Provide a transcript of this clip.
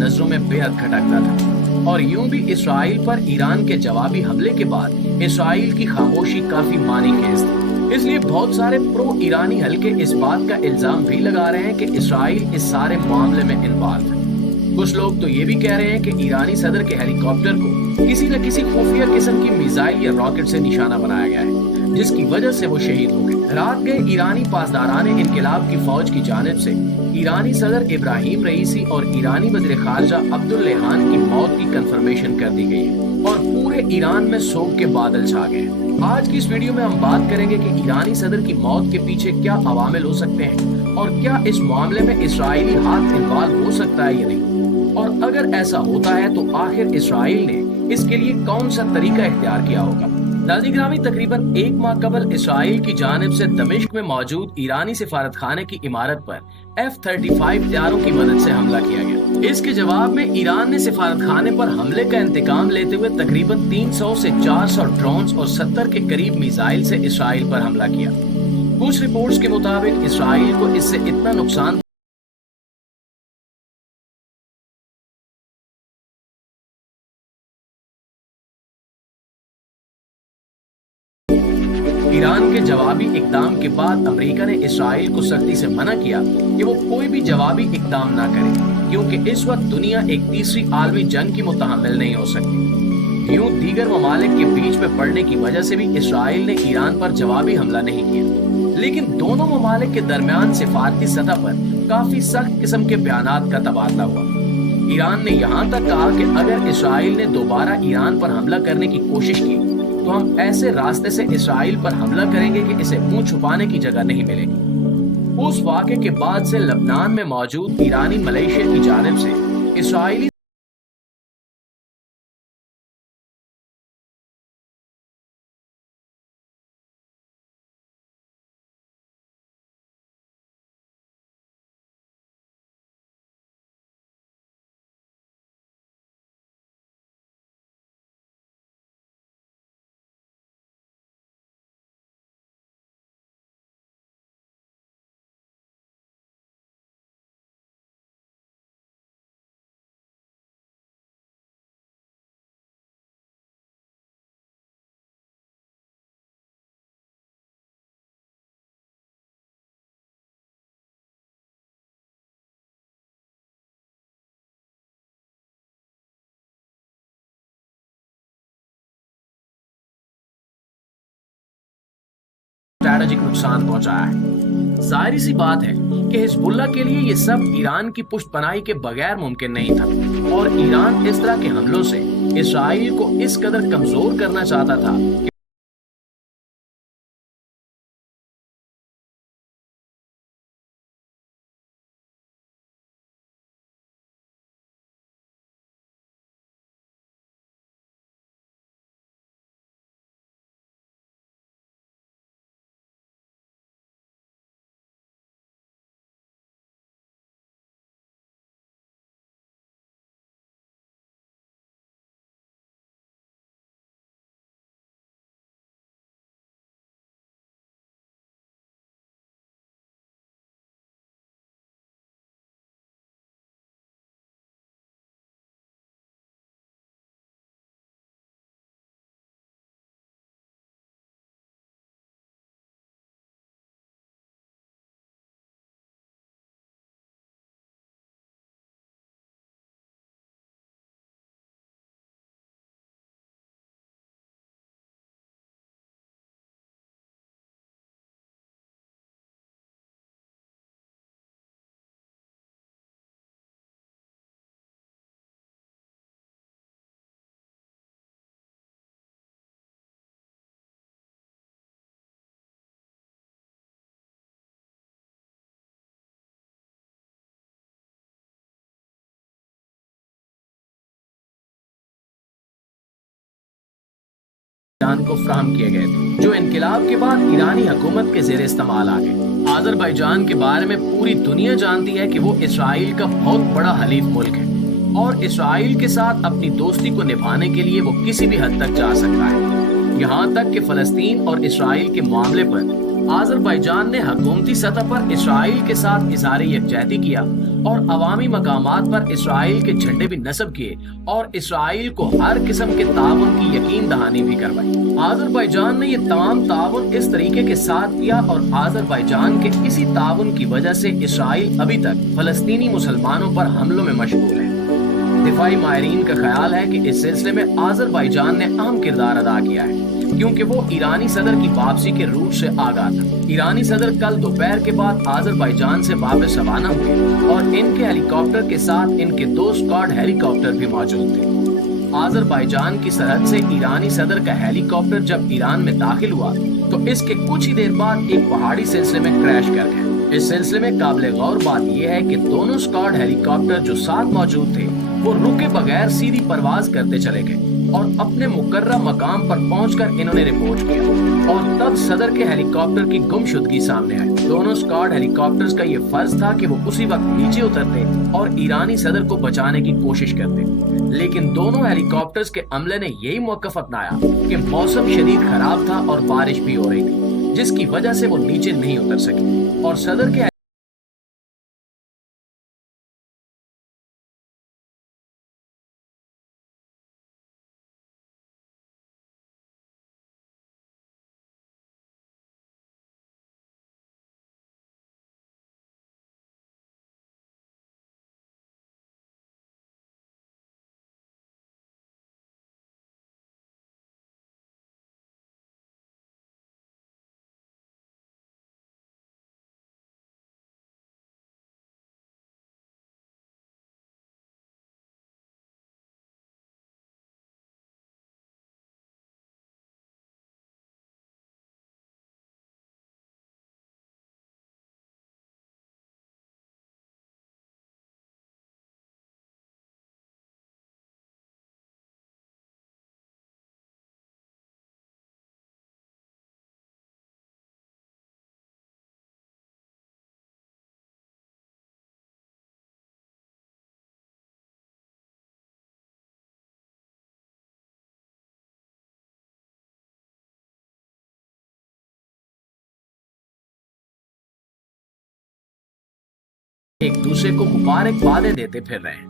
नजरों में बेहद खटकता था। और यूं भी इसराइल पर ईरान के जवाबी हमले के बाद इसराइल की खामोशी काफी मानीखेज थी। इसलिए बहुत सारे प्रो ईरानी हल्के इस बात का इल्जाम भी लगा रहे हैं कि इसराइल इस सारे मामले में इन्वॉल्व है। कुछ लोग तो ये भी कह रहे हैं कि ईरानी सदर के हेलीकॉप्टर को किसी न किसी खुफिया किस्म की मिसाइल या रॉकेट से निशाना बनाया गया है, जिसकी वजह से वो शहीद हो गए। रात गए ईरानी पासदाराने इनकिलाब की फौज की जानिब से ईरानी सदर इब्राहिम रईसी और ईरानी वज़ीर खारजा अब्दुल्लेहान की मौत की कंफर्मेशन कर दी गई है और पूरे ईरान में शोक के बादल छा गए। आज की इस वीडियो में हम बात करेंगे कि ईरानी सदर की मौत के पीछे क्या अवामिल हो सकते हैं और क्या इस मामले में इसराइली हाथ इन्वॉल्व हो सकता है या नहीं, और अगर ऐसा होता है तो आखिर इसराइल ने इसके लिए कौन सा तरीका इख्तियार किया होगा। नाज़रीन, तकरीबन एक माह कबल इसराइल की जानिब से दमिश्क में मौजूद ईरानी सिफारत खाने की इमारत पर F-35 हथियारों की मदद से हमला किया गया। इसके जवाब में ईरान ने सिफारत खाने पर हमले का इंतकाम लेते हुए तकरीबन 300 से 400 ड्रोन्स और 70 के करीब मिसाइल से इसराइल पर हमला किया। कुछ रिपोर्ट्स के मुताबिक इसराइल को इससे इतना नुकसान ईरान के जवाबी इकदाम के बाद अमेरिका ने इसराइल को सख्ती से मना किया कि वो कोई भी जवाबी इकदाम ना करे, क्योंकि इस वक्त दुनिया एक तीसरी आलमी जंग की मुतहम्मिल नहीं हो सकती। यूं दीगर ममालिक के बीच में पड़ने की वजह से भी इसराइल ने ईरान पर जवाबी हमला नहीं किया, लेकिन दोनों ममालिक के दरमियान सिफारती सतह पर काफी सख्त किस्म के बयानात का तबादला हुआ। ईरान ने यहाँ तक कहा कि अगर इसराइल ने दोबारा ईरान पर हमला करने की कोशिश की तो हम ऐसे रास्ते से इसराइल पर हमला करेंगे कि इसे मुंह छुपाने की जगह नहीं मिलेगी। उस वाक़े के बाद से लबनान में मौजूद ईरानी मलेशिया की जानिब से इसराइली स्ट्रैटेजिक नुकसान पहुंचाया है। जाहिर सी बात है कि हिजबुल्लाह के लिए ये सब ईरान की पुष्टपनाही के बगैर मुमकिन नहीं था और ईरान इस तरह के हमलों से इसराइल को इस कदर कमजोर करना चाहता था कि ईरान को फ्राहम किए गए थे, जो इनकिलाब के बाद ईरानी हुकूमत के ज़ेरे इस्तेमाल आ गए। आज़रबाईजान के बारे में पूरी दुनिया जानती है कि वो इसराइल का बहुत बड़ा हलीफ मुल्क है और इसराइल के साथ अपनी दोस्ती को निभाने के लिए वो किसी भी हद तक जा सकता है। यहाँ तक कि फ़लस्तीन और इसराइल के मामले पर आज़रबाईजान ने हुकूमती सतह पर इसराइल के साथ इज़हार यकजहती किया और अवामी मकामात पर इसराइल के झंडे भी नस्ब किए और इसराइल को हर किस्म के ताउन की यकीन दहानी भी करवाई। आज़रबाईजान ने ये तमाम ताउन इस तरीके के साथ किया और आज़रबाईजान के इसी ताउन की वजह से इसराइल अभी तक फलस्तीनी मुसलमानों पर हमलों में मशगूल है। दिफाई माहिरीन का ख्याल है कि इस सिलसिले में आज़रबाईजान ने अहम किरदार अदा किया है, क्योंकि वो ईरानी सदर की वापसी के रूट से आगाह था। ईरानी सदर कल दोपहर के बाद आज़रबाईजान से वापस रवाना हुए और इनके हेलीकॉप्टर के साथ इनके 2 स्क्वाड हेलीकॉप्टर भी मौजूद थे। आज़रबाईजान की सरहद से ईरानी सदर का हेलीकॉप्टर जब ईरान में दाखिल हुआ तो इसके कुछ ही देर बाद एक पहाड़ी सिलसिले में क्रैश कर गया। इस सिलसिले में काबिल गौर बात यह है कि दोनों स्क्वाड हेलीकॉप्टर जो साथ मौजूद थे वो रुके बगैर सीधी परवाज करते चले गए और अपने मुकर्रर मकाम पर पहुंचकर इन्होंने रिपोर्ट किया और तब सदर के हेलीकॉप्टर की गुमशुदगी सामने आई। दोनों स्क्वाड हेलीकॉप्टर्स का ये फर्ज था कि वो उसी वक्त नीचे उतरते और ईरानी सदर को बचाने की कोशिश करते, लेकिन दोनों हेलीकॉप्टर्स के अमले ने यही मौकफ अपनाया कि मौसम शदीद खराब था और बारिश भी हो रही थी, जिसकी वजह से वो नीचे नहीं उतर सके और सदर के एक दूसरे को मुबारकबादें देते फिर रहे हैं।